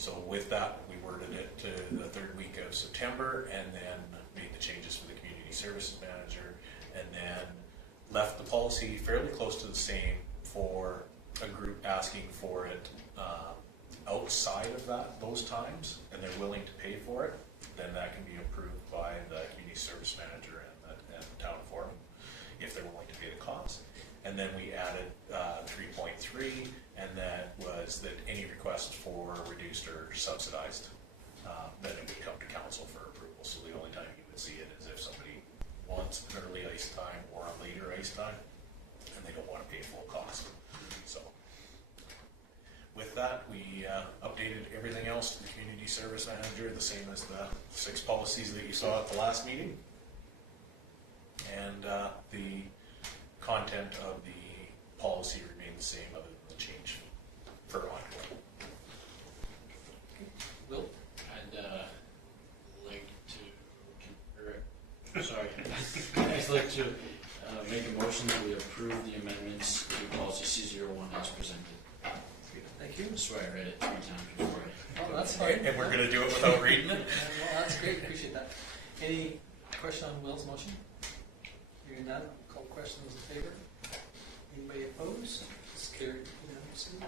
So with that, we worded it to the third week of September, and then made the changes for the community services manager, and then left the policy fairly close to the same for a group asking for it outside of those times, and they're willing to pay for it. Then that can be approved by the community service manager and the town forum if they're willing to pay the cost. And then we added 3.3, and that was that any request for reduced or subsidized, then it would come to council for approval. So the only time you would see it is if somebody wants an early ice time or a later ice time, and they don't want to pay full cost. So with that, we updated everything else to the community service manager, the same as the 6 policies that you saw at the last meeting. And the content of the policy remained the same other than the change for ongoing. Will? I'd like to, sorry, I'd like to make a motion that we approve the amendments to policy C01 as presented. Thank you. That's why I read it 3 times before. Oh, that's fine. And we're going to do it without reading it? Well, that's great. Appreciate that. Any question on Will's motion? Hearing none, I'll call question. Those in favor? Anybody opposed? It's carried unanimously.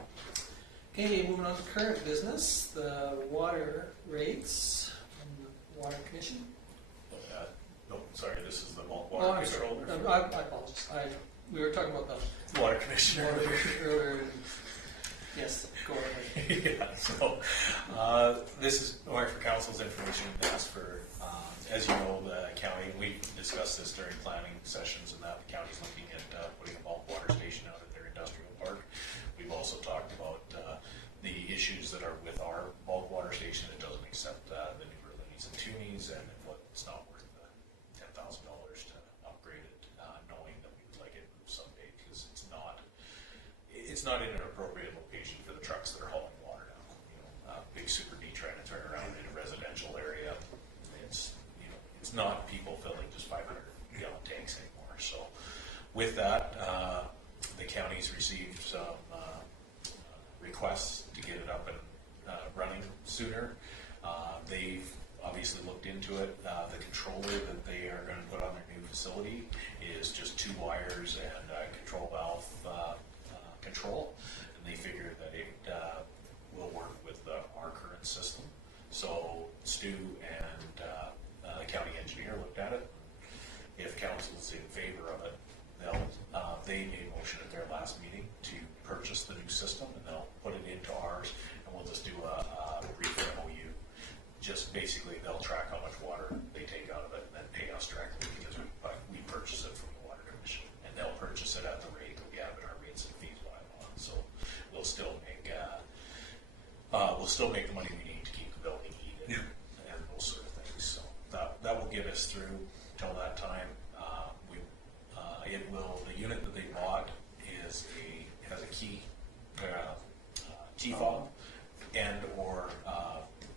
Okay, moving on to current business, the water rates from the Water Commission. No, sorry, this is the water controller. I apologize. We were talking about the Water commissioner. earlier. Yes, go ahead. Yeah, so this is more for council's information. Asked for, as you know, the county, we discussed this during planning sessions, and that the county's looking at putting a bulk water station out at their industrial park. We've also talked about the issues that are with our bulk water station. It doesn't accept the newer Linnies and Toonies, and it's not worth the $10,000 to upgrade it, knowing that we would like it moved someday, because it's not in an appropriate location for the trucks that are hauling water down. Big Super D trying to turn around in a residential area. It's not people filling just 500-gallon tanks anymore. So with that, the county's received some requests to get it up and running sooner. They've obviously looked into it. The controller that they are going to put on their new facility is just 2 wires and a control valve control, and they figure that it will work with our current system. So Stu and the county engineer looked at it. If council's in favor of it, they made a motion at their last meeting to purchase the new system, and they'll put it into ours, and we'll just do a brief MOU. Just basically, they'll track how much water they take out of it, and then pay us directly, because we purchase it from the Water Commission, and they'll purchase it at the rate that we have in our rates and fees bylaw. So we'll still make the money we need to keep the building heated and those sort of things. So that will get us through till that time. The unit that they bought has a key fob and or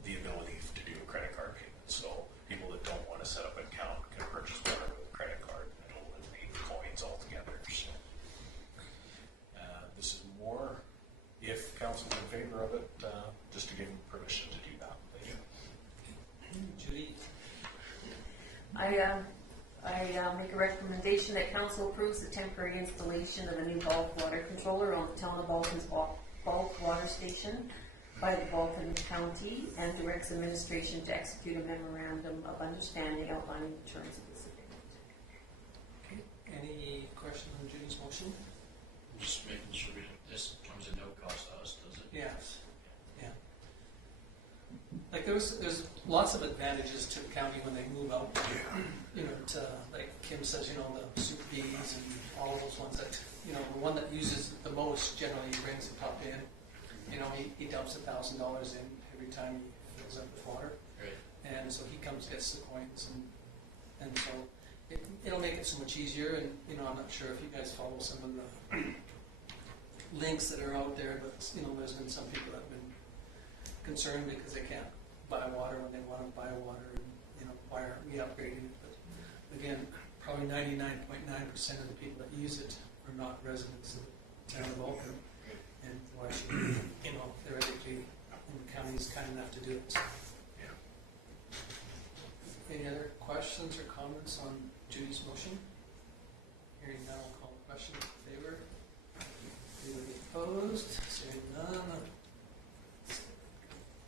the ability to do a credit card payment. So people that don't want to set up an account can purchase water with a credit card, and it'll eliminate the coins altogether. So this is more if council's in favor of it, just to give them permission to do that. Judy? I make a recommendation that council approves the temporary installation of a new bulk water controller on the town of Vulcan's bulk water station by the Vulcan County, and directs administration to execute a memorandum of understanding outlining the terms of this agreement. Okay. Any questions on Judy's motion? I'm just making sure this comes at no cost to us, does it? Yes. Yeah. Like there's lots of advantages to the county when they move out. To, like Kim says, the Super Bs and all of those ones that, the one that uses the most generally brings the top in. He dumps $1,000 in every time he fills up with water. Right. And so he comes, gets the coins, and so it'll make it so much easier. And I'm not sure if you guys follow some of the links that are out there, but there's been some people that have been concerned because they can't buy water when they want to buy water, and why aren't we upgrading it? But again, probably 99.9% of the people that use it are not residents of the town of Vulcan, and why should theoretically in the County is kind enough to do it. So. Yeah. Any other questions or comments on Judy's motion? Hearing none, I'll call the question in favor. Anybody opposed? Seeing none.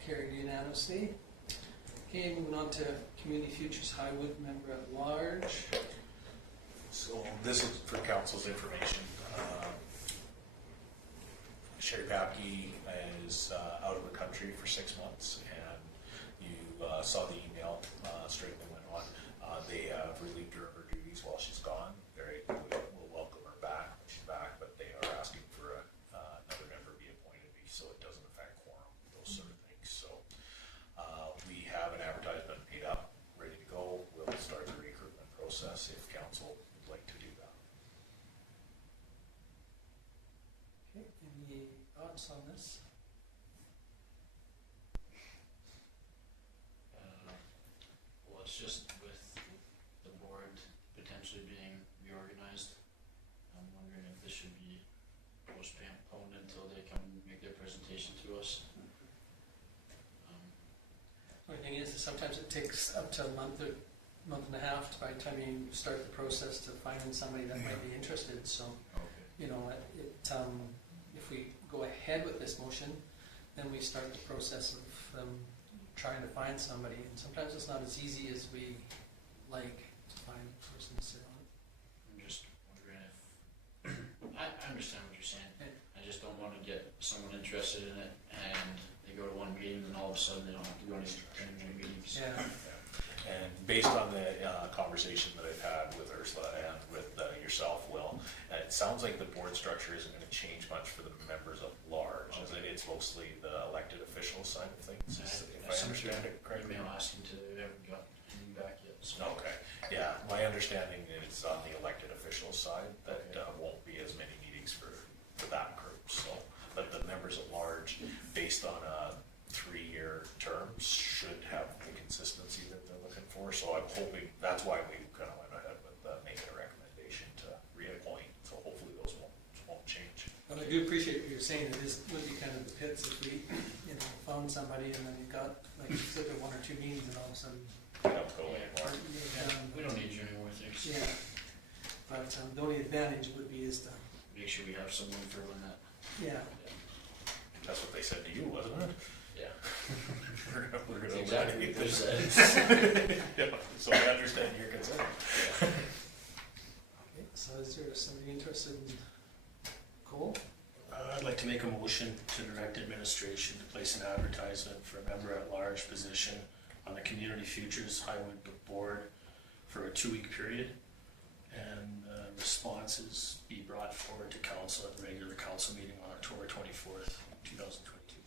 Carried unanimously. Okay, moving on to Community Futures Highwood Member at Large. So this is for council's information. Sherry Papke is out of the country for 6 months, and you saw the email straight that went on. They have relieved her of her duties while she's gone. We'll welcome her back when she's back, but they are asking for another member be appointed so it doesn't affect quorum, those sort of things. So we have an advertisement made up, ready to go. We'll start the recruitment process if council would like to do that. Okay, any thoughts on this? Well, it's just with the board potentially being reorganized. I'm wondering if this should be postponed until they come make their presentation to us. The only thing is that sometimes it takes up to a month or month and a half by the time you start the process to finding somebody that might be interested. So, you know, if we go ahead with this motion, then we start the process of trying to find somebody. And sometimes it's not as easy as we like to find a person to sit on it. I'm just wondering if I understand what you're saying. Yeah. I just don't want to get someone interested in it and they go to one meeting and all of a sudden they don't have to go to any more meetings. Yeah. And based on the conversation that I've had with Ursula and with yourself, Will, it sounds like the board structure isn't going to change much for the members at large. Okay. It's mostly the elected official side of things, if I understand it correctly. Email asking to they haven't got anything back yet. So. Okay, yeah, my understanding is on the elected official side that won't be as many meetings for that group. So, but the members at large, based on a 3-year term, should have the consistency that they're looking for. So I'm hoping, that's why we kind of went ahead with making a recommendation to reappoint. So hopefully those won't change. But I do appreciate what you're saying. It would be kind of the pits if we, found somebody and then you got, like you said, 1 or 2 meetings and all of a sudden. We don't go anymore. We don't need you anymore, thanks. Yeah. But the only advantage would be is to, Make sure we have someone for when that. yeah. That's what they said to you, wasn't it? Yeah. We're That's gonna exactly what they said. Yeah, so I understand your concern. Okay, so is there somebody interested in Cole? I'd like to make a motion to direct administration to place an advertisement for a member at large position on the Community Futures Highwood Board for a 2-week period, and responses be brought forward to council at the regular council meeting on October 24th, 2022.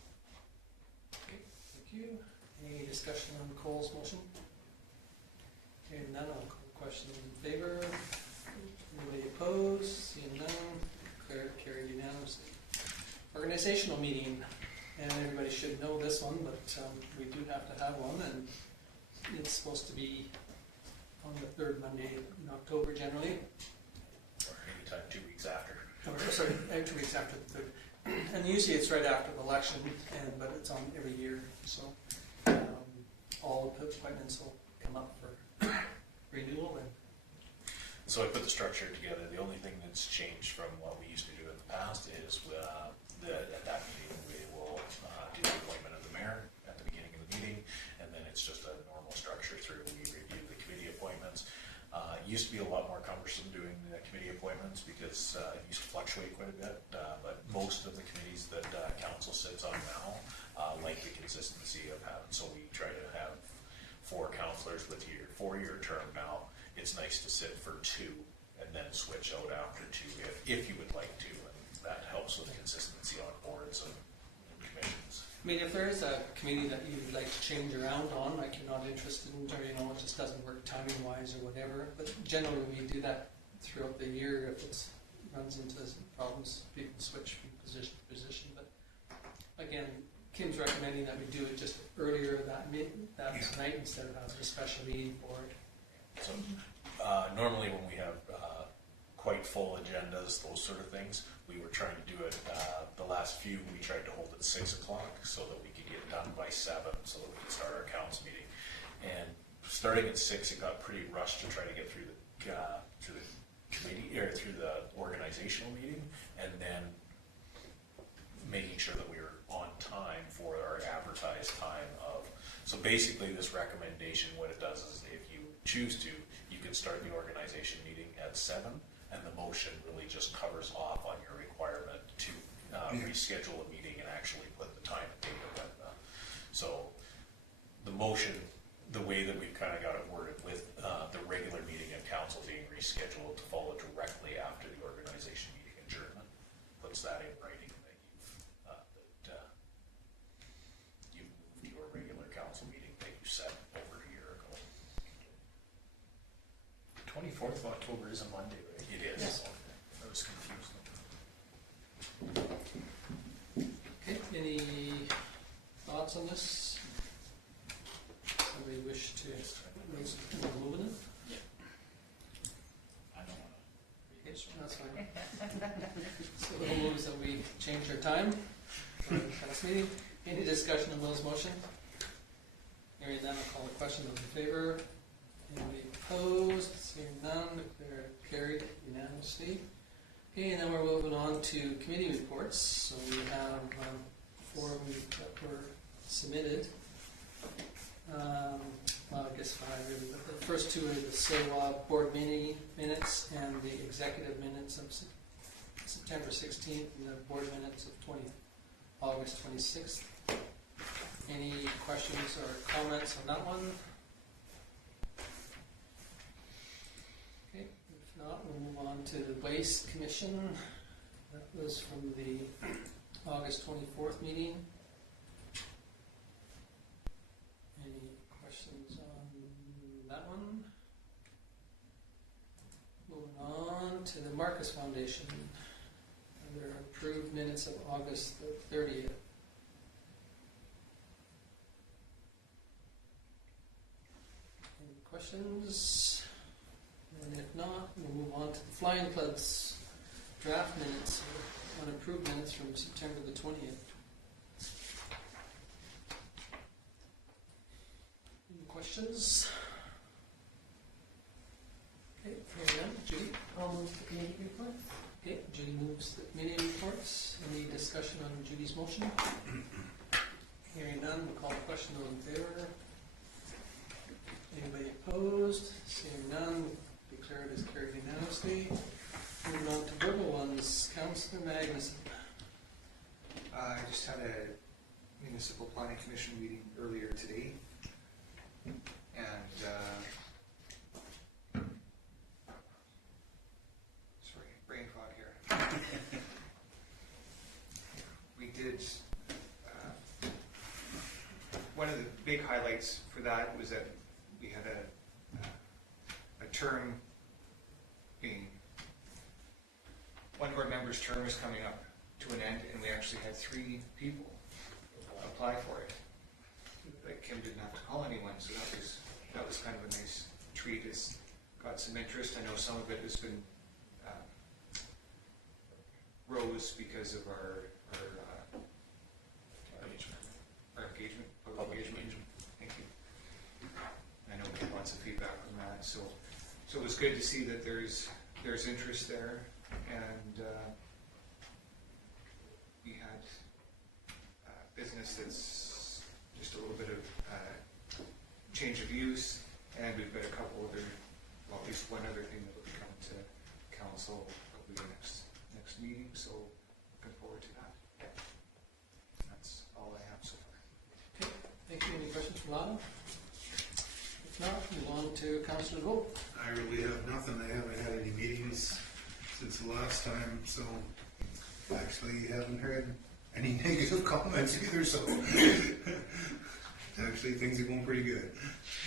Okay, thank you. Any discussion on Cole's motion? Okay, none, I'll call the question in favor. Anybody opposed? Seeing none, carried unanimously. Organizational meeting, and everybody should know this one, but we do have to have one, and it's supposed to be on the 3rd Monday in October generally. Or anytime 2 weeks after. Or, sorry, 2 weeks after the 3rd. And usually it's right after the election, but it's on every year, so all the appointments will come up for renewal. And So I put the structure together. The only thing that's changed from what we used to do in the past is at that meeting we will do the appointment of the mayor at the beginning of the meeting, and then it's just a normal structure through. We review the committee appointments. It used to be a lot more cumbersome doing the committee appointments because it used to fluctuate quite a bit, but most of the committees that council sits on now like the consistency of having, so we try to have 4 councillors with your 4-year term now. It's nice to sit for 2 and then switch out after 2 if you would like to, and that helps with consistency on boards and commissions. I mean, if there is a committee that you'd like to change around on, like you're not interested in, or it just doesn't work timing wise or whatever, but generally we do that throughout the year. If it runs into problems, people switch from position to position. But again, Kim's recommending that we do it just earlier that night instead of having a special meeting for it. So normally when we have quite full agendas, those sort of things, we were trying to do it, the last few we tried to hold at 6 o'clock so that we could get done by 7 so that we can start our council meeting. And starting at 6, it got pretty rushed to try to get through the committee, or through the organizational meeting, and then making sure that we were on time for our advertised time of. So basically this recommendation, what it does is if you choose to, you can start the organization meeting at 7, and the motion really just covers off on your requirement to reschedule a meeting and actually put the time and date of when. So the motion, the way that we've kind of got it worded with the regular meeting of council being rescheduled to follow directly after the organization meeting adjournment, puts that in writing that you've moved your regular council meeting that you set over a year ago. 24th of October is a Monday, right? It is. Yes. I was confused. Okay, any thoughts on this? Somebody wish to raise a movement? Yeah. I don't want to read Okay, this one. that's fine. So Will moves that we change our time for the council meeting. Any discussion on Will's motion? Hearing none, I'll call the question. Those in favor? Anybody opposed? Seeing none, declare carried unanimously. Okay, and then we're moving on to committee reports. So we have 4 that were submitted. Well, I guess 5 really, but the first 2 are the SOA board meeting minutes and the executive minutes of September 16th and the board minutes of August 26th. Any questions or comments on that one? Okay, if not, we'll move on to the Waste Commission. That was from the August 24th meeting. Any questions on that one? Moving on to the Marquis Foundation. Their approved minutes of August 30th. Any questions? And if not, we'll move on to the Flying Club's draft minutes, or unapproved minutes from September the 20th. Any questions? Okay, hearing none. Judy? I'll move the committee report. Okay, Judy moves the committee reports. Any discussion on Judy's motion? Hearing none, we'll call the question. Those in favor? Anybody opposed? Seeing none, declare it as carried unanimously. Moving on to verbal ones. Councillor Magnuson. I just had a Municipal Planning Commission meeting earlier today, and sorry, brain fog here. We did, one of the big highlights for that was that we had a term being, one of our members' term is coming up to an end, and we actually had 3 people apply for it. But Kim didn't have to call anyone, so that was kind of a nice treat. It's got some interest. I know some of it has been rose because of our engagement, public engagement. Thank you. I know we get lots of feedback on that, so it was good to see that there's interest there, and we had business that's just a little bit of change of use, and we've got a couple other, well, at least one other thing that will be coming to council probably the next meeting, so looking forward to that. That's all I have so far. Okay, thank you. Any questions from Lana? If not, move on to Councillor DeBolt. I really have nothing. I haven't had any meetings since the last time, so actually haven't heard any negative comments either, so actually things are going pretty good.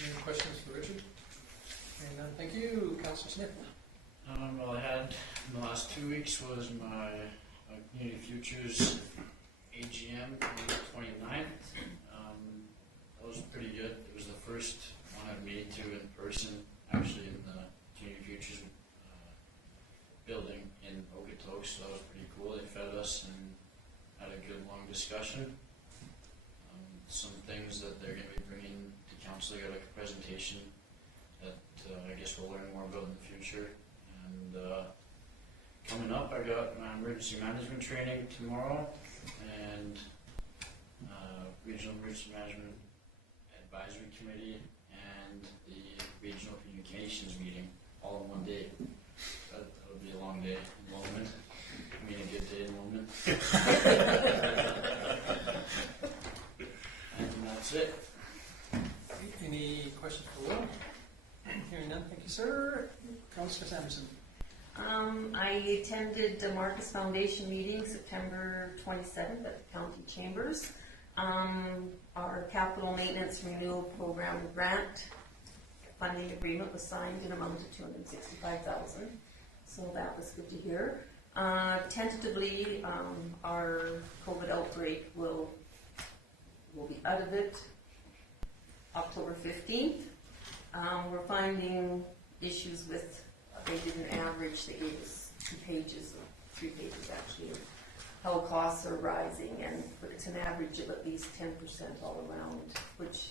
Any questions for Richard? And thank you, Councillor Smith. Well, I had in the last 2 weeks was my Community Futures AGM on the 29th. That was pretty good. It was the first one I've made to in person, actually in the Community Futures building in Okotoks, so that was pretty cool. They fed us and had a good long discussion. items that they're going to be bringing to council. They got like a presentation that I guess we'll learn more about in the future. And coming up, I got my emergency management training tomorrow and Regional Emergency Management Advisory Committee and the Regional Communications meeting all in one day. That'll be a long day enrollment. I mean, a good day enrollment. And that's it. Any questions for Will? Hearing none, thank you, sir. Councillor Sanderson. I attended the Marquis Foundation meeting September 27th at the County Chambers. Our capital maintenance renewal program grant funding agreement was signed in amount of $265,000. So that was good to hear. Tentatively, our COVID outbreak will be out of it October 15th. We're finding issues with, they didn't average, they gave us 2 pages, or 3 pages actually, of how costs are rising, but it's an average of at least 10% all around, which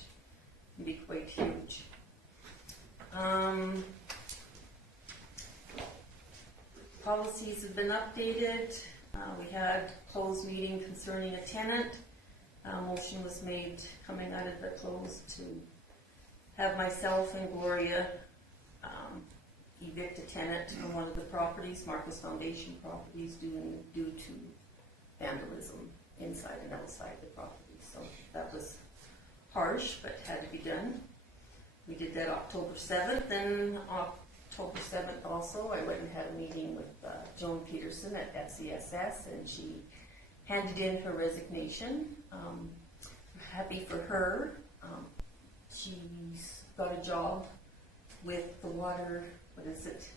can be quite huge. Policies have been updated. We had closed meeting concerning a tenant. Motion was made coming out of the close to have myself and Gloria evict a tenant from one of the properties, Marquis Foundation properties, due to vandalism inside and outside the property. So that was harsh, but had to be done. We did that October 7th, and October 7th also, I went and had a meeting with Joan Peterson at FCSS, and she handed in her resignation. Happy for her. She's got a job with the water, what is it?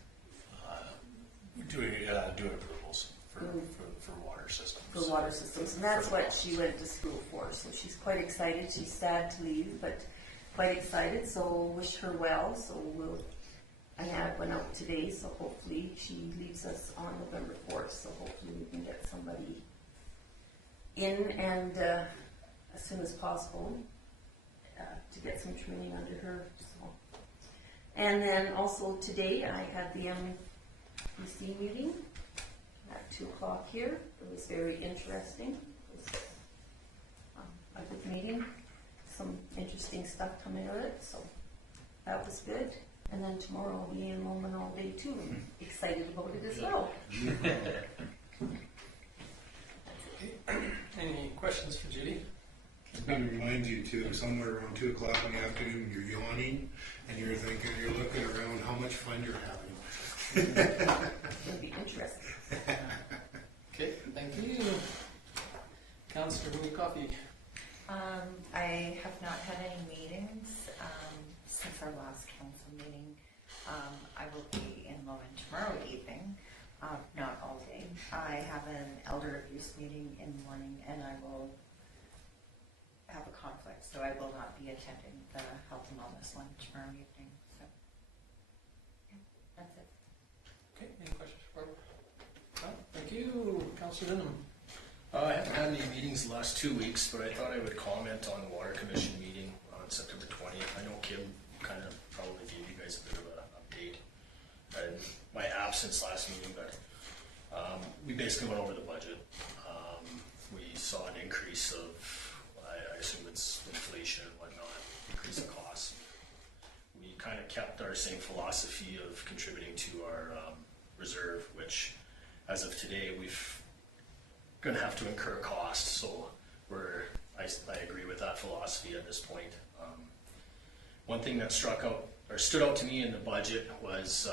Doing approvals for water systems. For water systems, and that's what she went to school for. So she's quite excited. She's sad to leave, but quite excited. So wish her well. So I had one out today. So hopefully she leaves us on November 4th. So hopefully we can get somebody in and as soon as possible to get some training under her. So. And then also today I had the MEC meeting at 2 o'clock here. It was very interesting. It was a good meeting. Some interesting stuff coming out of it, so that was good. And then tomorrow I'll be in Lowman all day too. I'm excited about it as well. Any questions for Judy? I'm going to remind you too, somewhere around 2 o'clock in the afternoon, you're yawning and you're thinking, you're looking around how much fun you're having. It'll be interesting. Okay, thank you. Councillor Coffey. I have not had any meetings since our last council meeting. I will be in Lowman tomorrow evening, not all day. I have an elder abuse meeting in the morning, and I will have a conflict, so I will not be attending the health and wellness one tomorrow evening. So, yeah, that's it. Okay, any questions for Barbara? Thank you, Councillor Dunham. I haven't had any meetings the last 2 weeks, but I thought I would comment on the Water Commission meeting on September 20th. I know Kim kind of probably gave you guys a bit of an update in my absence last meeting, but we basically went over the budget. We saw an increase of, I assume it's inflation and whatnot, increase in costs. We kind of kept our same philosophy of contributing to our reserve, which as of today we've going to have to incur costs, so I agree with that philosophy at this point. One thing that stood out to me in the budget was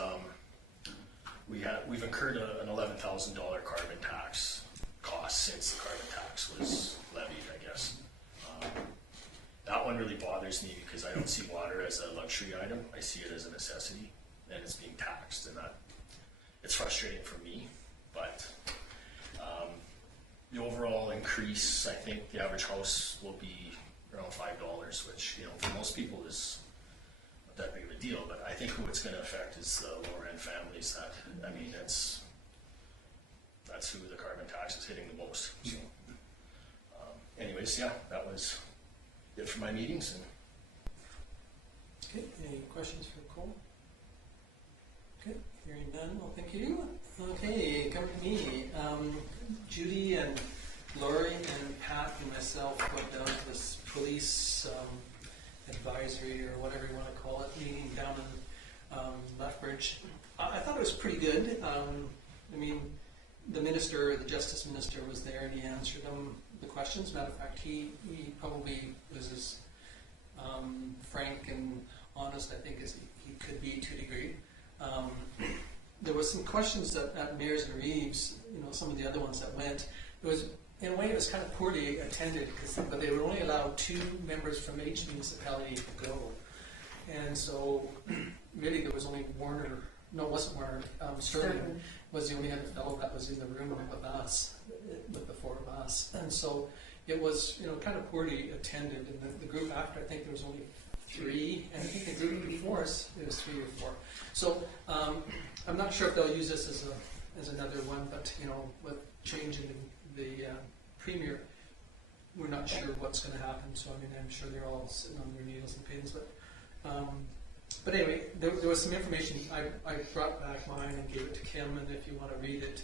we've incurred an $11,000 carbon tax cost since the carbon tax was levied, I guess. That one really bothers me because I don't see water as a luxury item. I see it as a necessity, and it's being taxed, and it's frustrating for me, but the overall increase, I think the average house will be around $5, which, for most people is not that big of a deal, but I think who it's going to affect is the lower end families. That's who the carbon tax is hitting the most. So, anyways, yeah, that was it for my meetings. And Okay, any questions for Cole? Okay, hearing none, well, thank you. Okay, come to me. Judy and Lori and Pat and myself went down to this police advisory, or whatever you want to call it, meeting down in Lethbridge. I thought it was pretty good. I mean, the minister, the justice minister, was there and he answered them the questions. Matter of fact, he probably was as frank and honest, I think, as he could be to a degree. There was some questions that at Mayors and Reeves, some of the other ones that went, it was, in a way, it was kind of poorly attended, but they would only allow 2 members from each municipality to go. And so, really, there was only Warner, no, it wasn't Warner, Sterling was the only other fellow that was in the room with us, with the 4 of us. And so, it was, kind of poorly attended. And the group after, I think there was only 3, and I think the group before us, it was 3 or 4. So, I'm not sure if they'll use this as another one, but, with changing the premier, we're not sure what's going to happen. So, I mean, I'm sure they're all sitting on their needles and pins. But anyway, there was some information. I brought back mine and gave it to Kim, and if you want to read it,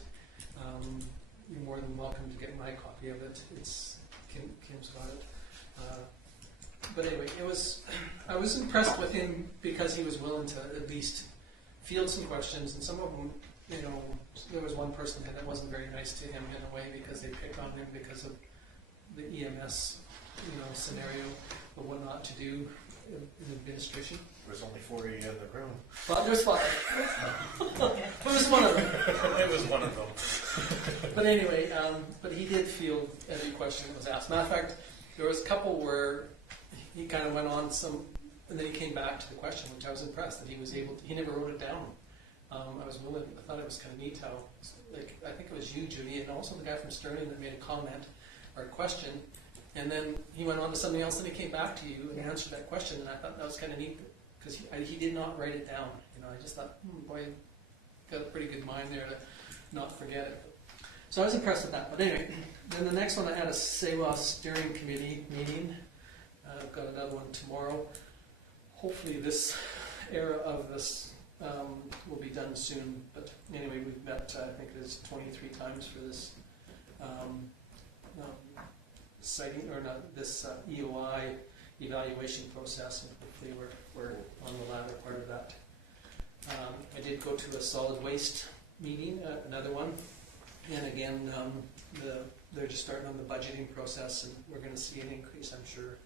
you're more than welcome to get my copy of it. Kim's got it. But anyway, I was impressed with him because he was willing to at least field some questions, and some of them, there was one person that wasn't very nice to him in a way because they picked on him because of the EMS, scenario of what not to do in administration. There's only 4 of you in the room. Well, there's 5. It was one of them. It was one of them. But anyway, but he did field every question that was asked. Matter of fact, there was a couple where he kind of went on some, and then he came back to the question, which I was impressed that he was able to, he never wrote it down. I thought it was kind of neat how, I think it was you, Judy, and also the guy from Sterling that made a comment or a question, and then he went on to something else, and he came back to you and answered that question, and I thought that was kind of neat, because he did not write it down. I just thought, boy, got a pretty good mind there to not forget it. So I was impressed with that. But anyway, then the next one I had a SEWA steering committee meeting. I've got another one tomorrow. Hopefully this era of this will be done soon. But anyway, we've met, I think it is 23 times for this citing, or not, this EOI evaluation process, and hopefully we're on the latter part of that. I did go to a solid waste meeting, another one, and again, they're just starting on the budgeting process, and we're going to see an increase, I'm sure.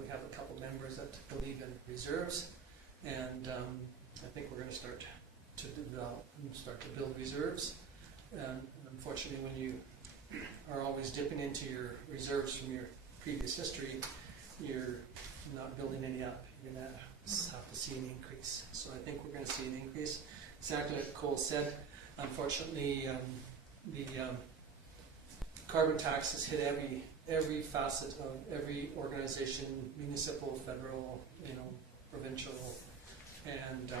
We have a couple members that believe in reserves, and I think we're going to start to develop and start to build reserves. And unfortunately, when you are always dipping into your reserves from your previous history, you're not building any up. You're going to have to see an increase. So I think we're going to see an increase. Exactly like Cole said, unfortunately, the carbon tax has hit every facet of every organization, municipal, federal, provincial, and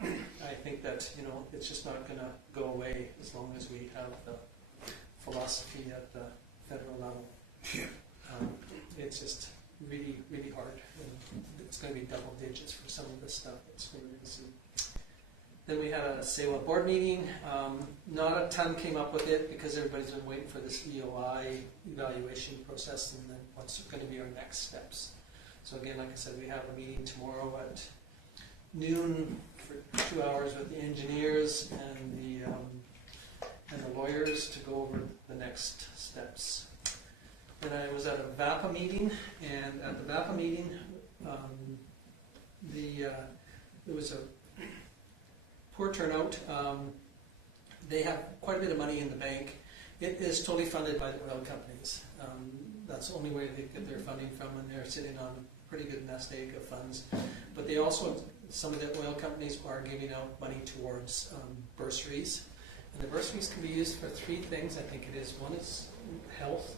I think that it's just not going to go away as long as we have the philosophy at the federal level. Yeah. It's just really, really hard. And it's going to be double digits for some of this stuff. That's what we're going to see. Then we had a SEWA board meeting. Not a ton came up with it because everybody's been waiting for this EOI evaluation process and then what's going to be our next steps. So again, like I said, we have a meeting tomorrow at noon for 2 hours with the engineers and the lawyers to go over the next steps. Then I was at a VAPA meeting, and at the VAPA meeting, there was a poor turnout. They have quite a bit of money in the bank. It is totally funded by the oil companies. That's the only way they get their funding from, and they're sitting on a pretty good nest egg of funds. But they also, some of the oil companies are giving out money towards bursaries. And the bursaries can be used for 3 things, I think it is. One is health,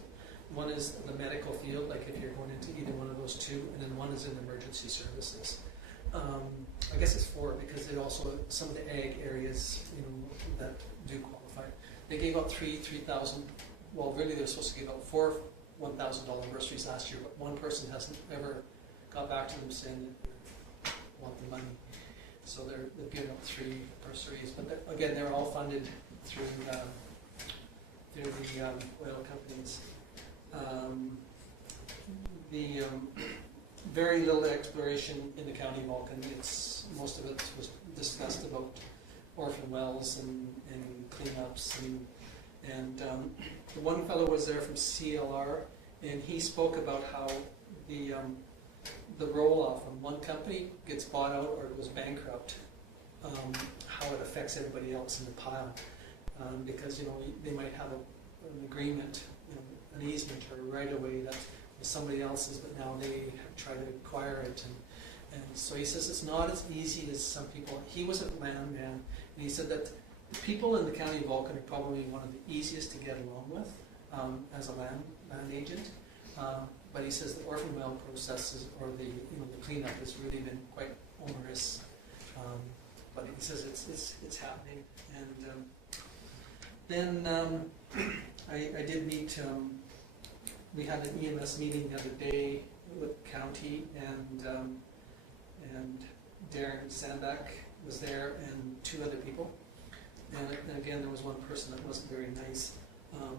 one is the medical field, like if you're going into either one of those 2, and then one is in emergency services. I guess it's 4 because it also, some of the ag areas that do qualify. They gave out 3,000, well really they're supposed to give out 4 $1,000 bursaries last year, but one person hasn't ever got back to them saying that they want the money. So they've given out 3 bursaries, but again, they're all funded through the oil companies. Very little exploration in the county Vulcan. Most of it was discussed about orphan wells and cleanups, and the one fellow was there from CLR, and he spoke about how the roll-off when one company gets bought out or goes bankrupt, how it affects everybody else in the pile, because they might have an agreement, an easement or a right-of-way that was somebody else's, but now they try to acquire it, and so he says it's not as easy as some people. He was a landman, and he said that the people in the county of Vulcan are probably one of the easiest to get along with as a land agent. But he says the orphan well processes or the cleanup has really been quite onerous. But he says it's happening. And then I did meet. We had an EMS meeting the other day with the county, and Darren Sandbeck was there, and 2 other people. And again, there was one person that wasn't very nice. Who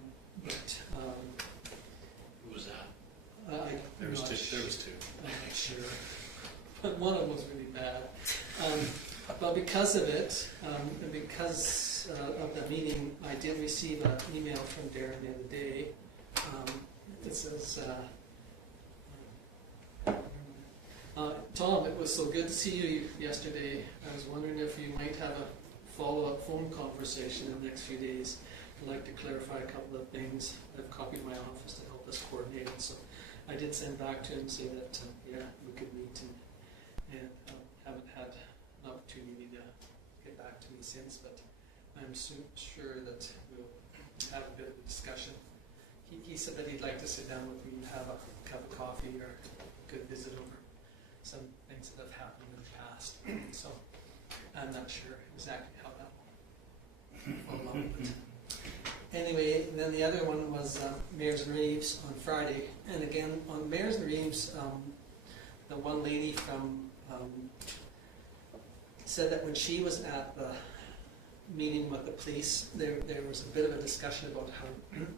was that? There was two. I'm not sure. But one of them was really bad. But because of it, and because of the meeting, I did receive an email from Darren the other day. It says, Tom, it was so good to see you yesterday. I was wondering if you might have a follow-up phone conversation in the next few days. I'd like to clarify a couple of things. I've copied my office to help us coordinate it. So I did send back to him and say that, we could meet, and haven't had an opportunity to get back to me since, but I'm sure that we'll have a bit of a discussion. He said that he'd like to sit down with me and have a cup of coffee or a good visit over some things that have happened in the past. So I'm not sure exactly how that will fall out. But anyway, then the other one was Mayors and Reeves on Friday. And again, on Mayors and Reeves, the one lady from said that when she was at the meeting with the police, there was a bit of a discussion about how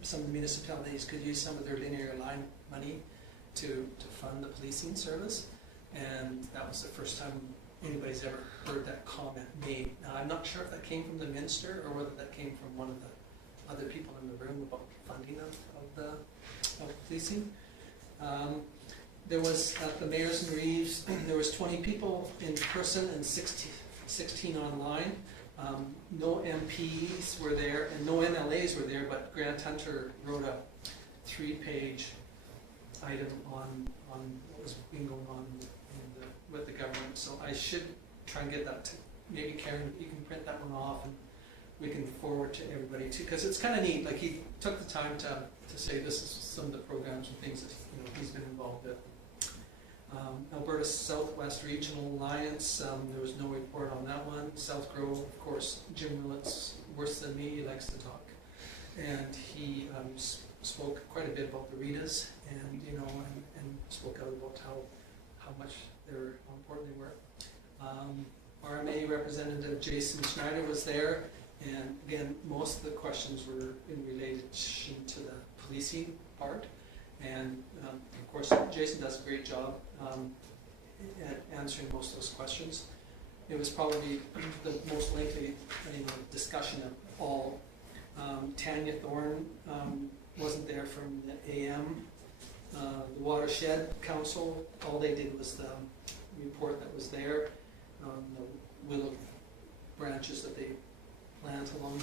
some of the municipalities could use some of their linear line money to fund the policing service. And that was the first time anybody's ever heard that comment made. Now, I'm not sure if that came from the minister or whether that came from one of the other people in the room about funding of policing. There was, at the Mayors and Reeves, there was 20 people in person and 16 online. No MPs were there and no MLAs were there, but Grant Hunter wrote a 3-page item on what was being going on with the government. So I should try and get that to, maybe Karen, you can print that one off and we can forward to everybody too, because it's kind of neat. Like, he took the time to say this is some of the programs and things that he's been involved with. Alberta Southwest Regional Alliance, there was no report on that one. SouthGrow, of course, Jim Willett's worse than me, he likes to talk. And he spoke quite a bit about the RETAs and, and spoke out about how much how important they were. RMA Representative Jason Schneider was there, and again, most of the questions were in relation to the policing part. And of course, Jason does a great job at answering most of those questions. It was probably the most lengthy discussion of all. Tanya Thorne wasn't there from the AM. The Watershed Council, all they did was the report that was there, the willow branches that they plant along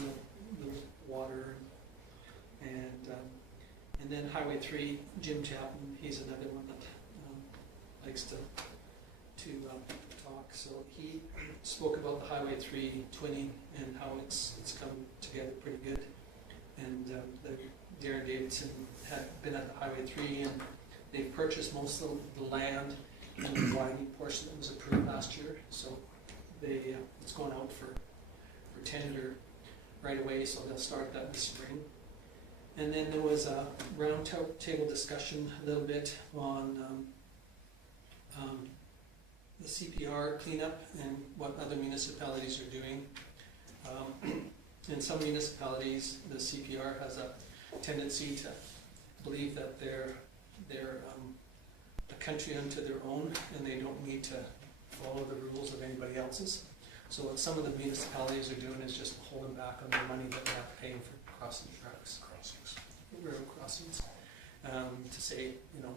the water, and then Highway 3, Jim Chapman, he's another one that likes to talk. So he spoke about the Highway 3 twinning and how it's come together pretty good. And Darren Davidson had been at the Highway 3, and they purchased most of the land and the widening portion that was approved last year. So it's going out for tender right away, so they'll start that in the spring. And then there was a round table discussion a little bit on the CPR cleanup and what other municipalities are doing. In some municipalities, the CPR has a tendency to believe that they're a country unto their own, and they don't need to follow the rules of anybody else's. So what some of the municipalities are doing is just holding back on the money that they have to pay for crossing tracks, road crossings, to say, you know,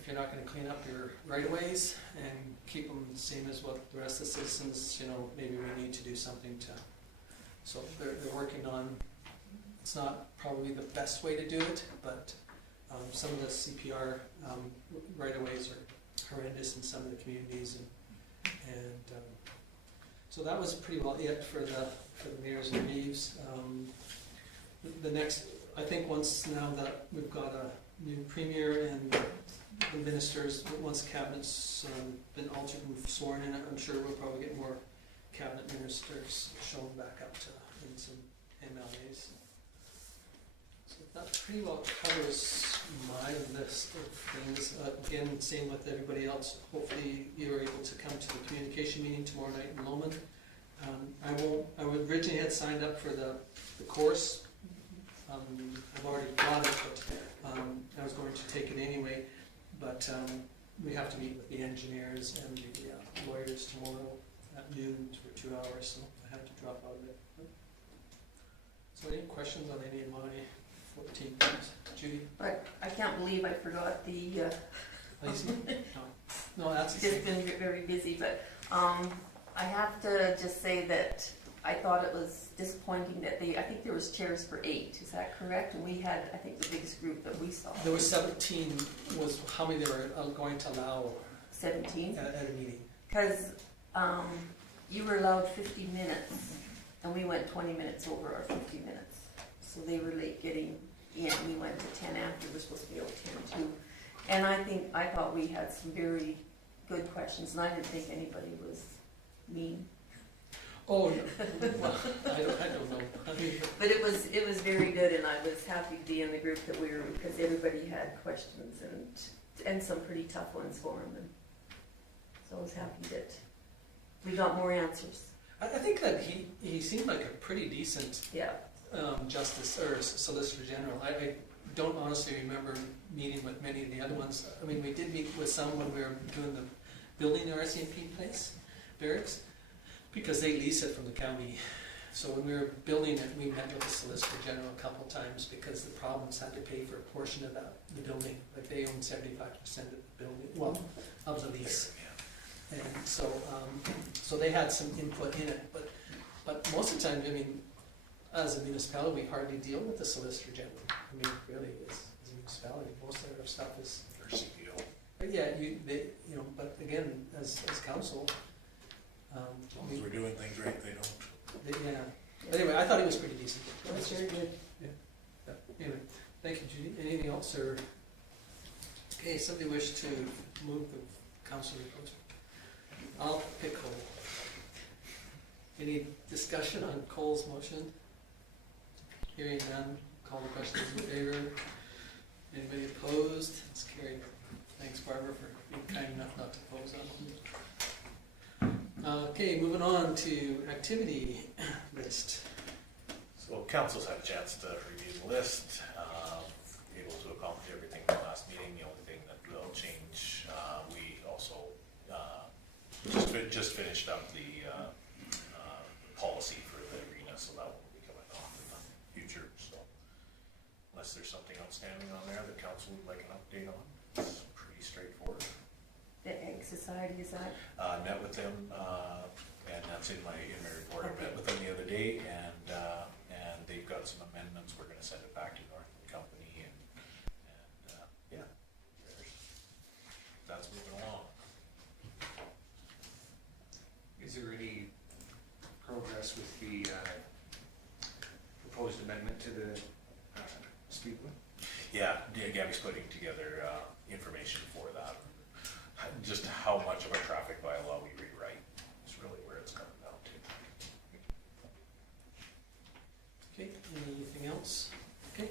if you're not going to clean up your right-of-ways and keep them the same as what the rest of the citizens, you know, maybe we need to do something to. So they're working on. It's not probably the best way to do it, but some of the CPR right-of-ways are horrendous in some of the communities, and so that was pretty well it for the mayors and reeves. The next, I think, once now that we've got a new premier and the ministers, once cabinet's been altered and sworn in, I'm sure we'll probably get more cabinet ministers shown back up to in some MLAs. So that pretty well covers my list of things. Again, same with everybody else. Hopefully you are able to come to the communication meeting tomorrow night in Lomond. I originally had signed up for the course. I've already got it, but I was going to take it anyway. But we have to meet with the engineers and the lawyers tomorrow at noon for 2 hours, so I have to drop out of it. So any questions on any of my 14 things? Judy? But I can't believe I forgot the, Lacey? No, that's just been very busy, but I have to just say that I thought it was disappointing that I think there was chairs for 8, is that correct? And we had, I think, the biggest group that we saw. There was 17 was how many they were going to allow 17? at a meeting. Because you were allowed 50 minutes, and we went 20 minutes over our 50 minutes. So they were late getting in. We went to 10 after. We were supposed to be out 10 too. And I thought we had some very good questions, and I didn't think anybody was mean. Oh, no. Well, I don't know. I mean, But it was very good, and I was happy to be in the group that we were, because everybody had questions and some pretty tough ones for them. And so I was happy that we got more answers. I think that he seemed like a pretty decent Yeah. justice or solicitor general. I don't honestly remember meeting with many of the other ones. I mean, we did meet with some when we were doing the building the RCMP place, barracks, because they lease it from the county. So when we were building it, we met with the solicitor general a couple times because the province had to pay for a portion of the building. Like they own 75% of the building, well, of the lease. And so, so they had some input in it, but most of the time, I mean, as a municipality, we hardly deal with the solicitor general. I mean, really, as a municipality, most of our stuff is. Or CPO. But yeah, but again, as council, As long as we're doing things right, they don't. yeah. But anyway, I thought it was pretty decent. That's very good. Yeah. Anyway, thank you, Judy. Anything else, or? Okay, somebody wish to move the council report? I'll pick Cole. Any discussion on Cole's motion? Hearing none, call the questions in favor. Anybody opposed? It's carried. Thanks, Barbara, for being kind enough not to oppose that one. Okay, moving on to activity list. So council's had a chance to review the list, able to accomplish everything in the last meeting. The only thing that will change, we also just finished up the policy for the arena, so that will be coming off in the future. So unless there's something outstanding on there that council would like an update on, it's pretty straightforward. The Egg Society, is that? Met with them, and that's in my report. I met with them the other day, and they've got some amendments. We're going to send it back to Northwood Company, and yeah, that's moving along. Is there any progress with the proposed amendment to the speedway? Yeah, Gabby's putting together information for that. Just how much of a traffic bylaw we rewrite is really where it's coming down to. Okay, anything else? Okay,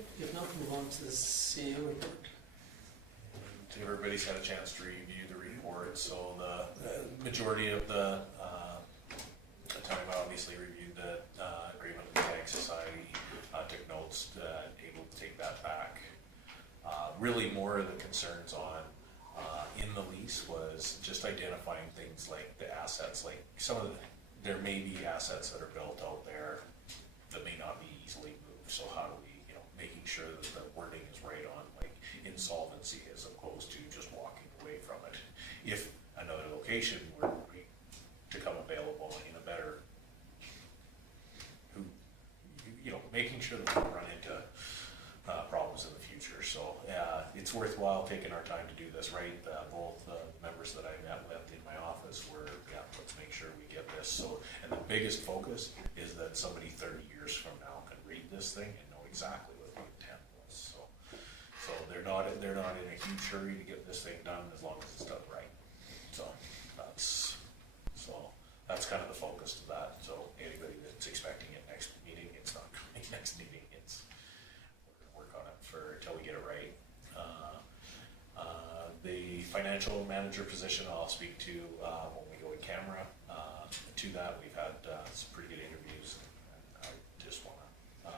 to the CEO report. Everybody's had a chance to review the report, so the majority of the time I obviously reviewed the agreement with the Ag Society, took notes, able to take that back. Really more of the concerns on in the lease was just identifying things like the assets, like there may be assets that are built out there that may not be easily moved, so how do we, making sure that the wording is right on like insolvency as opposed to just walking away from it. If another location were to come available in a better, making sure that we don't run into problems in the future. So it's worthwhile taking our time to do this right. Both members that I met with in my office were, let's make sure we get this. So, and the biggest focus is that somebody 30 years from now can read this thing and know exactly what the intent was. So they're not in a huge hurry to get this thing done as long as it's done right. So that's kind of the focus of that. So anybody that's expecting it next meeting, it's not coming next meeting. We're gonna work on it until we get it right. The financial manager position I'll speak to when we go in camera. To that, we've had some pretty good interviews. And I just want to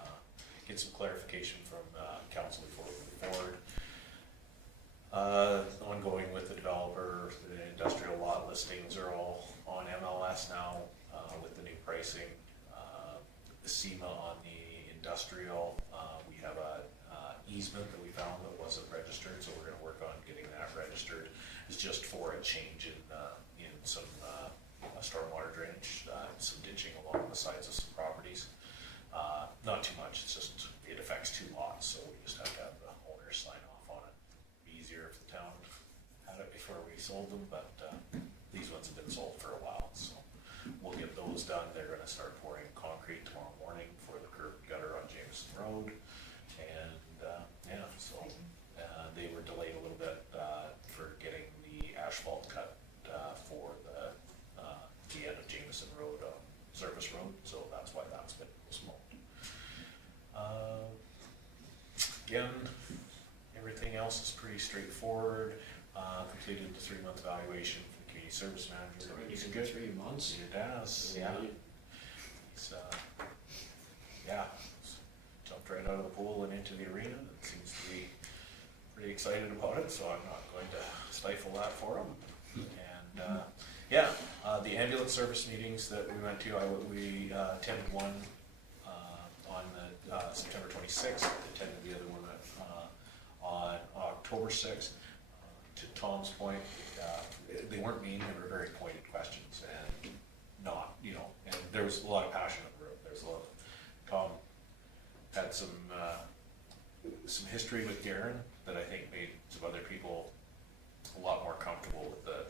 get some clarification from council before we move forward. Ongoing with the developer, the industrial lot listings are all on MLS now with the new pricing. The SEMA on the industrial, we have a easement that we found that wasn't registered, so we're going to work on getting that registered. It's just for a change in some stormwater drainage, some ditching along the sides of some properties. Not too much, it's just, it affects 2 lots, so we just have to have the owners sign off on it. Be easier if the town had it before we sold them, but these ones have been sold for a while, so we'll get those done. They're gonna start pouring concrete tomorrow morning for the curb gutter on Jameson Road. And they were delayed a little bit for getting the asphalt cut for the end of Jameson Road, Service Road, so that's why that's been postponed. Again, everything else is pretty straightforward. Completed the 3-month evaluation for the community service manager. It's He's been good. 3 months. It does, yeah. He's, jumped right out of the pool and into the arena and seems to be pretty excited about it, so I'm not going to stifle that for him. And the ambulance service meetings that we went to, we attended one on the September 26th, attended the other one on October 6th. To Tom's point, they weren't mean, they were very pointed questions and not, and there was a lot of passion in the room. There's a lot of, Tom had some history with Darren that I think made some other people a lot more comfortable with the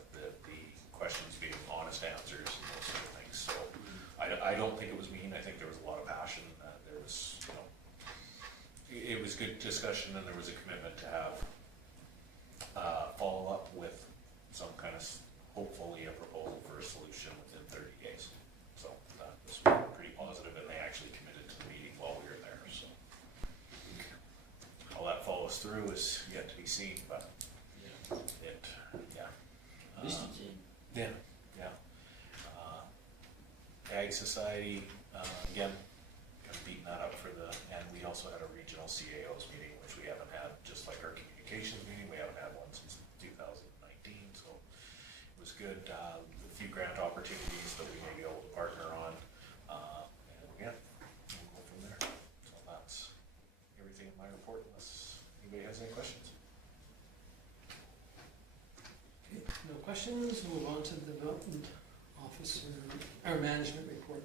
questions being honest answers and those sort of things. So I don't think it was mean. I think there was a lot of passion. There was, it was good discussion, and there was a commitment to have follow up with some kind of, hopefully, a proposal for a solution within 30 days. So that was pretty positive, and they actually committed to the meeting while we were there. So how that follows through is yet to be seen, but At least you came. Ag Society, again, kind of beating that up and we also had a regional CAOs meeting, which we haven't had, just like our communications meeting, we haven't had one since 2019, so it was good. A few grant opportunities that we may be able to partner on, and we'll go from there. So that's everything in my report, unless anybody has any questions. Okay, no questions, move on to the development officer, or management report.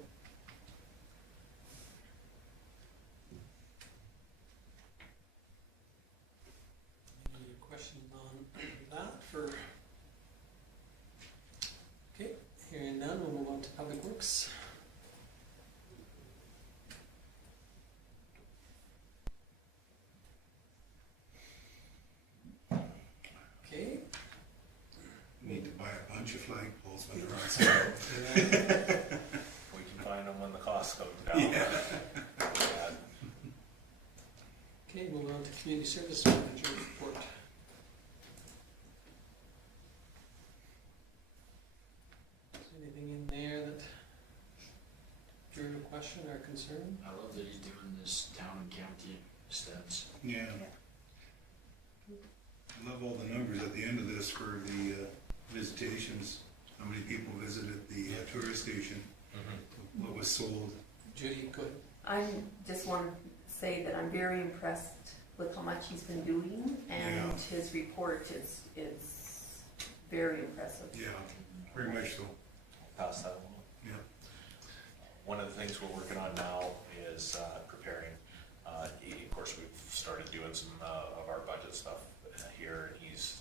Any questions on that for? Okay, hearing none, we'll move on to public works. Okay. Need to buy a bunch of flagpoles when they're on sale. We can find them when the costs come down. Yeah. Okay, moving on to community service manager report. Is there anything in there that drew a question or concern? I love that he's doing this town and county stats. Yeah. I love all the numbers at the end of this for the visitations, how many people visited the tourist station, what was sold. Judy, good. I just want to say that I'm very impressed with how much he's been doing, and his report is very impressive. Yeah, very much so. Pass that along. Yeah. One of the things we're working on now is preparing, of course, we've started doing some of our budget stuff here, and he's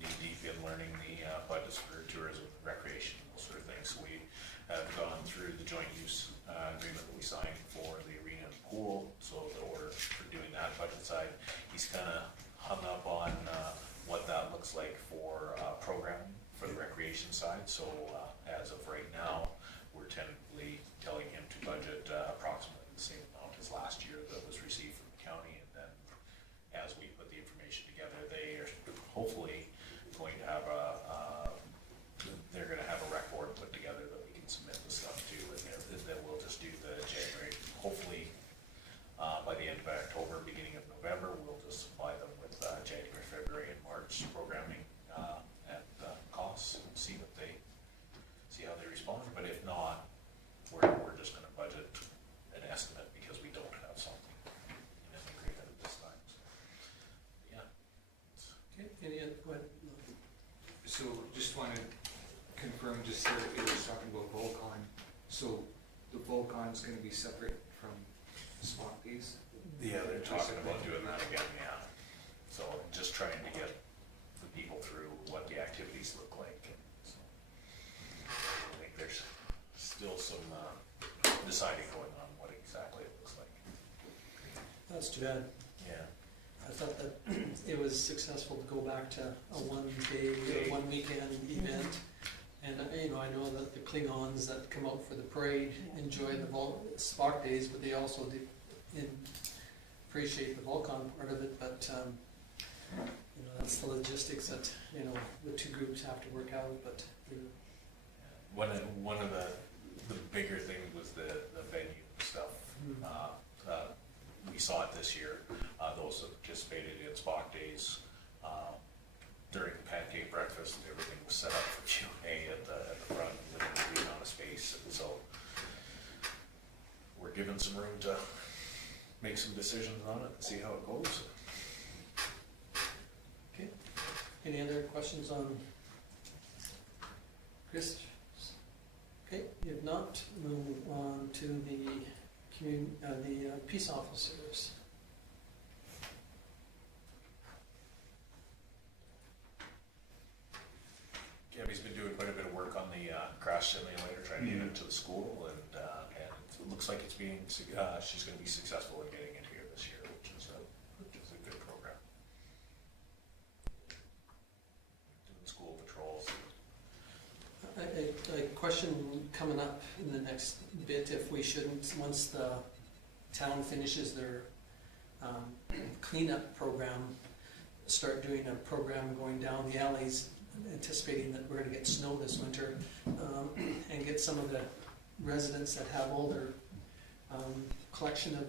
knee-deep in learning the budgets for tourism, recreation, those sort of things. So we have gone through the joint use agreement that we signed for the arena and pool, so the order for doing that budget side, he's kind of hung up on what that looks like for programming for the recreation side. So as of right now, we're tentatively telling him to budget approximately the same amount as last year that was received from the county, and then as we put the information together, they are hopefully going to have they're going to have a rec board put together that we can submit the stuff to, and then we'll just do the January, hopefully by the end of October, beginning of November, we'll just supply them with January, February, and March programming at costs, and see how they respond. But if not, we're just going to budget an estimate because we don't have something in an agreement at this time. So, yeah. Okay, any other, go ahead. So just want to confirm, just so that it was talking about Vulcan, so the Vulcan's going to be separate from spot fees? Yeah, they're talking about doing that again, yeah. So just trying to get the people through what the activities look like. And so I think there's still some deciding going on what exactly it looks like. That's too bad. Yeah. I thought that it was successful to go back to a one-day, or one-weekend event. And, I know that the Klingons that come out for the parade enjoy the Spark Days, but they also appreciate the Vulcan part of it. But, that's the logistics that, the two groups have to work out. But, One of the bigger things was the venue stuff. We saw it this year. Those that participated in Spock Days during the pancake breakfast, everything was set up for Q&A at the front, with an agreed amount of space. And so we're given some room to make some decisions on it and see how it goes. okay. Any other questions on Chris? Okay, if not, move on to the peace officers. Gabby's been doing quite a bit of work on the crash simulator, trying to get it to the school, and it looks like it's being. She's going to be successful in getting it here this year, which is a good program. Doing school patrols. A question coming up in the next bit, if we shouldn't, once the town finishes their cleanup program, start doing a program going down the alleys, anticipating that we're going to get snow this winter, and get some of the residents that have all their collection of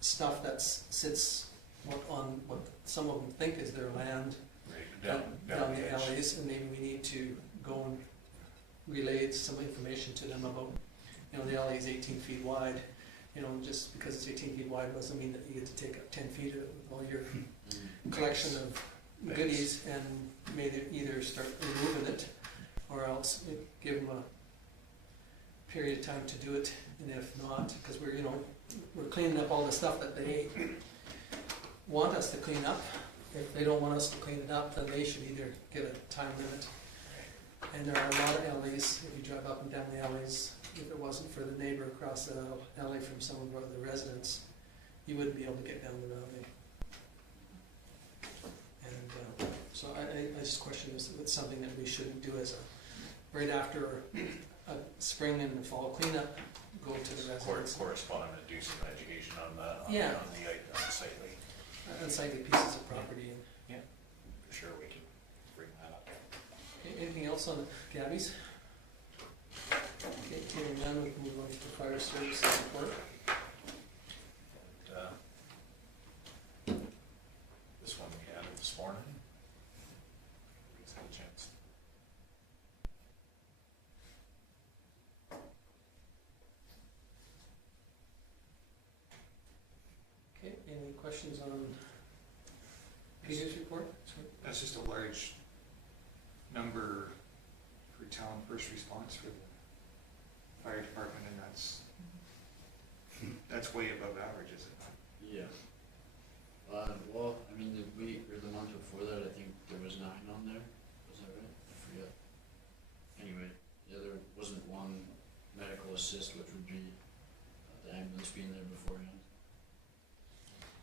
stuff that sits on what some of them think is their land Right, down the edge. alleys, and maybe we need to go and relay some information to them about, the alley is 18 feet wide. Just because it's 18 feet wide doesn't mean that you get to take up 10 feet of it with all your collection of goodies, and maybe either start removing it or else give them a period of time to do it. And if not, because we're cleaning up all the stuff that they want us to clean up. If they don't want us to clean it up, then they should either get a time limit. And there are a lot of alleys, if you drive up and down the alleys, if it wasn't for the neighbor across the alley from some of the residents, you wouldn't be able to get down the alley. And so I just question if it's something that we shouldn't do as right after a spring and fall cleanup, go to the residents. Correspond and do some education on the Yeah. on the site. unsightly pieces of property. And, For sure, we can bring that up. okay, anything else on Gabby's? Okay, hearing none, we can move on to the fire services report. And, this one we added this morning. Everybody's had a chance. Okay, any questions on Peter's report? Sorry. That's just a large number for town first response for the fire department, and that's way above average, is it not? Yeah. Well, I mean, the week or the month before that, I think there was 9 on there. Was that right? I forget. Anyway, yeah, there wasn't one medical assist, which would be the ambulance being there beforehand.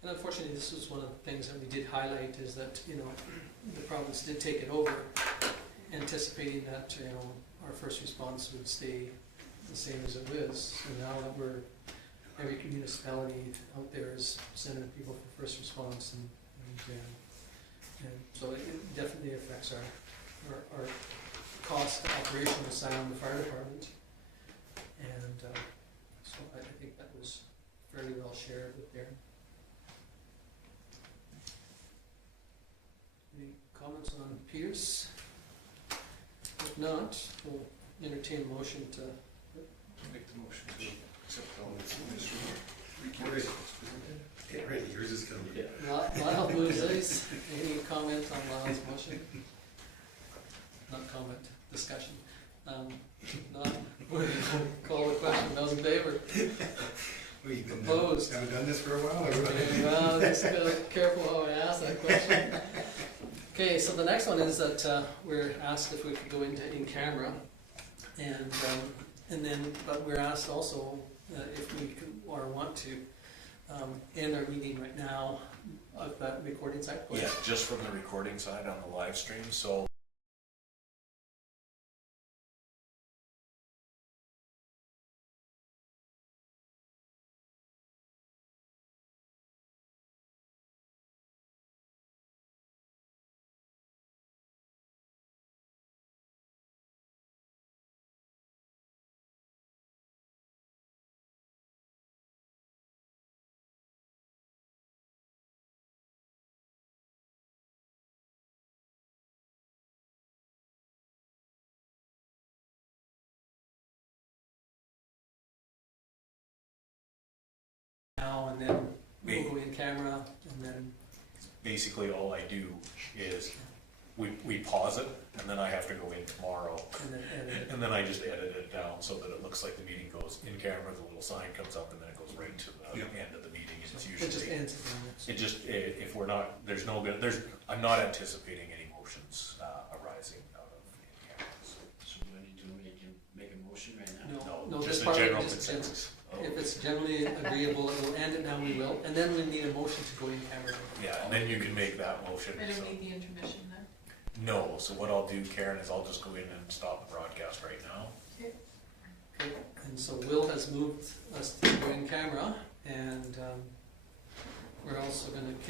And unfortunately, this was one of the things that we did highlight, is that, you know, the province did take it over, anticipating that, you know, our first response would stay the same as it is. And now that every municipality out there is sending people for first response, and so it definitely affects our cost operational side on the fire department. And so I think that was fairly well shared with Darren. Any comments on Pierce? If not, we'll entertain a motion to. Make the motion to accept all this. Get ready, yours is coming. Lyle moves these. Any comment on Lyle's motion? Not comment, discussion. Not, we'll call the question, those in favor? Well, you've been Opposed. haven't done this for a while, Okay, well, just gotta be careful how I ask that question. Okay, so the next one is that we're asked if we could go into in camera, and then, but we're asked also if we can or want to end our meeting right now of that recording side. Yeah, just from the recording side on the live stream, so. Now and then we'll go in camera, and then Basically, all I do is we pause it, and then I have to go in tomorrow, edit it. and then I just edit it down so that it looks like the meeting goes in camera. The little sign comes up, and then it goes right to the end of the meeting. And it's It just usually ends it. it just if we're not I'm not anticipating any motions arising out of in cameras. So do I need to make a motion right now? No, just this a part general just consensus. if it's generally agreeable, it will end it. Now we will, and then we need a motion to go in camera. Yeah, and then you can make that motion. I so- don't need the intermission then. No, so what I'll do, Karen, is I'll just go in and stop the broadcast right now. Okay, and so Will has moved us to go in camera, and we're also going to